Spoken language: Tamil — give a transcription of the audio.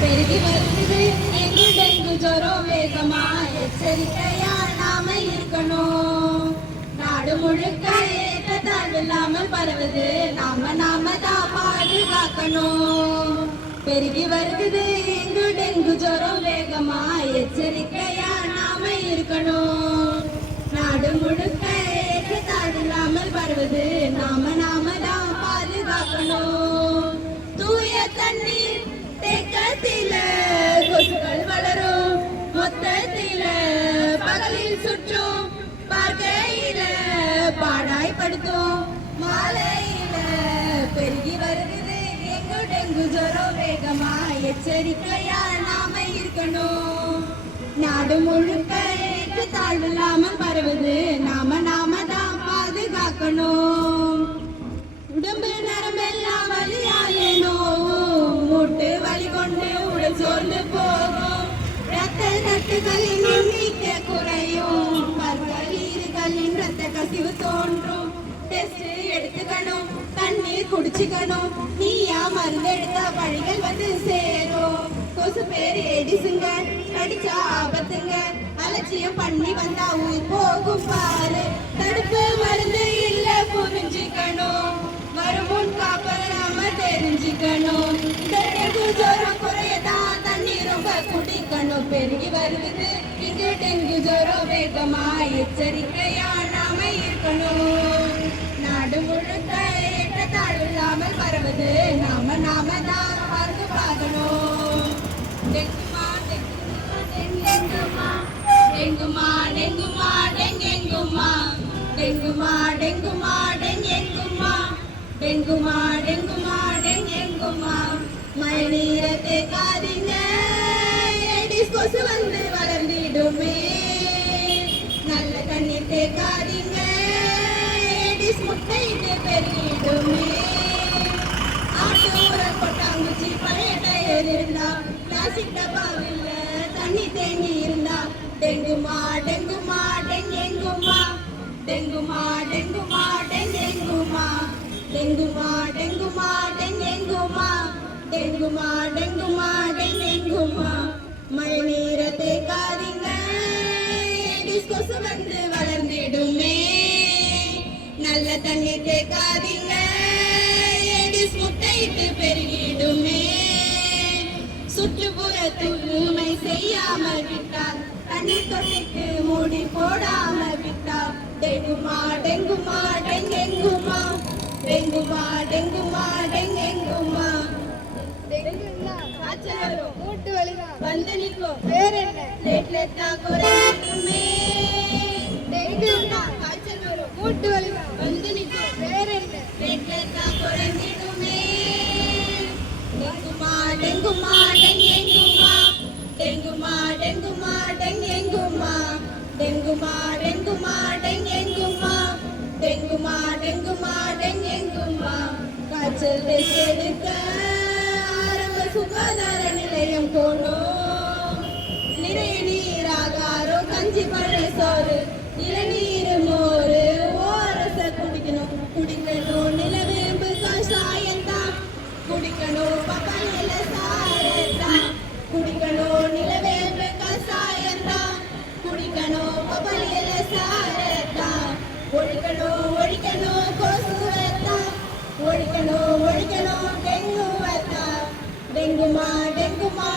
பெருகி வருது எங்கு டெங்கு ஜுரம் வேகமா எச்சரிக்கையா நாம இருக்கணும். நாடு முழுக்க ஏற்றத்தாழ்வில்லாமல் பரவுது நாம தான் பாதுகாக்கணும். பெருகி வருது எங்கு டெங்கு ஜுரம் வேகமா எச்சரிக்கையா நாம இருக்கணும். நாடு முழுக்க ஏற்றத்தாழ்வில்லாமல் பரவுது நாம தான் பாதுகாக்கணும். தூய தண்ணீர் தேக்கத்தில கொசுக்கள் வளரும் மொத்தத்தில பகலில் சுற்றும் பார்க்கையில பாடாய்படுத்தும் மாலையில பெருகி வருகிறது எங்கு டெங்கு ஜுரம் வேகமா எச்சரிக்கையா நாம இருக்கணும். நாடு முழுக்க ஏற்றத்தாழ்வில்லாமல் பரவுது நாம தான் பாதுகாக்கணும். உடம்பு நரம்பெல்லாம் வலியாயனோ மூட்டு வலி கொண்டு உடல் சோர்ந்து போகும். ரத்த நட்டுகளின் எண்ணிக்கை குறையும். கல்லீரல்களின் ரத்த கசிவு தோன்றும். டெஸ்ட் எடுத்துக்கணும், தண்ணீர் குடிச்சுக்கணும். நீயா மருந்து எடுத்தா வழிகள் வந்து சேரும். கொசு பேர் எடிசுங்க, கடிச்சா ஆபத்துங்க. அலட்சியம் பண்ணி வந்தா உயிர் போகும் பாரு. தடுப்பு மருந்து இல்ல புரிஞ்சுக்கணும். வருமுன் காப்பத நாம தெரிஞ்சுக்கணும். டெங்கு ஜுரம் குறையதான் தண்ணீர் ரொம்ப குடிக்கணும். பெருகி வருது இங்கு டெங்கு ஜுரம் வேகமா எச்சரிக்கையா நாம இருக்கணும். நாடு முழுக்க ஏற்றத்தாழ்வில்லாமல் பரவுது நாம தான் பாதுகாக்கணும். டெங்குமா டெங்குமா டெங்குமா டெங்குமா டெங்குமா டெங்குமா டெங்குமா டெங்குமா டெங்குமா டெங்குமா டெங்குமா மழை நீரை தேக்காதீங்க ஏடிஸ் கொசு வந்து வளர்ந்திடுமே. நல்ல தண்ணீர் தேக்காதீங்க ஏடிஸ் முட்டையிட்டு பெருகிடுமே. ஆட்டு உரல் கொட்டாங்குச்சி பழைய டயர் இருந்தா பிளாஸ்டிக் டப்பாவில் தண்ணி தேங்கி இருந்தா டெங்குமா டெங்குமா டெங்குமா டெங்குமா டெங்குமா டெங்குமா டெங்குமா டெங்குமா டெங்குமா டெங்குமா டெங்குமா டெங்குமா மழை நீரை தேக்காதீங்க ஏடிஸ் கொசு வந்து வளர்ந்திடுமே. நல்ல தண்ணி தேக்காதீங்க ஏடிஸ் முட்டையிட்டு பெருகிடுமே. சுற்றுப்புற தூய்மை செய்யாமல் விட்டால் தண்ணீர் தொட்டிக்கு மூடி போடாமல் விட்டால் டெங்குமா டெங்குமா டெங்குமா டெங்குமா டெங்குமா டெங்குமா காய்ச்சல் மூட்டு வலிதான் வந்து நிற்கும். வேற என்ன பிளேட்லெட்டா குறையுமே. டெங்குனா காய்ச்சல் வரும் மூட்டு வலிதான் வந்து நிற்கும். வேற என்ன பிளேட்லெட்டா குறைஞ்சிடுமே. டெங்குமா டெங்குமா டெங்குமா டெங்குமா டெங்குமா டெங்குமா டெங்குமா டெங்குமா டெங்குமா டெங்குமா டெங்குமா டெங்குமா காய்ச்சல் டெஸ்ட் எடுக்க ஆரம்ப சுகாதார நிலையம் போனோம். நிறைய நீர் ஆகாரம் கஞ்சி பழை சோறு இளநீர் மோரு ஓரச குடிக்கணும். நிலவேம்பு கஷாயந்தான் குடிக்கணும். பப்பாளியில சாரத்தான் குடிக்கணும். நிலவேம்பு கஷாயந்தான் குடிக்கணும். பப்பாளியில சாரத்தான் ஒழிக்கணும் கொசுவத்தான் ஒழிக்கணும் டெங்குவத்தான் டெங்குமா டெங்குமா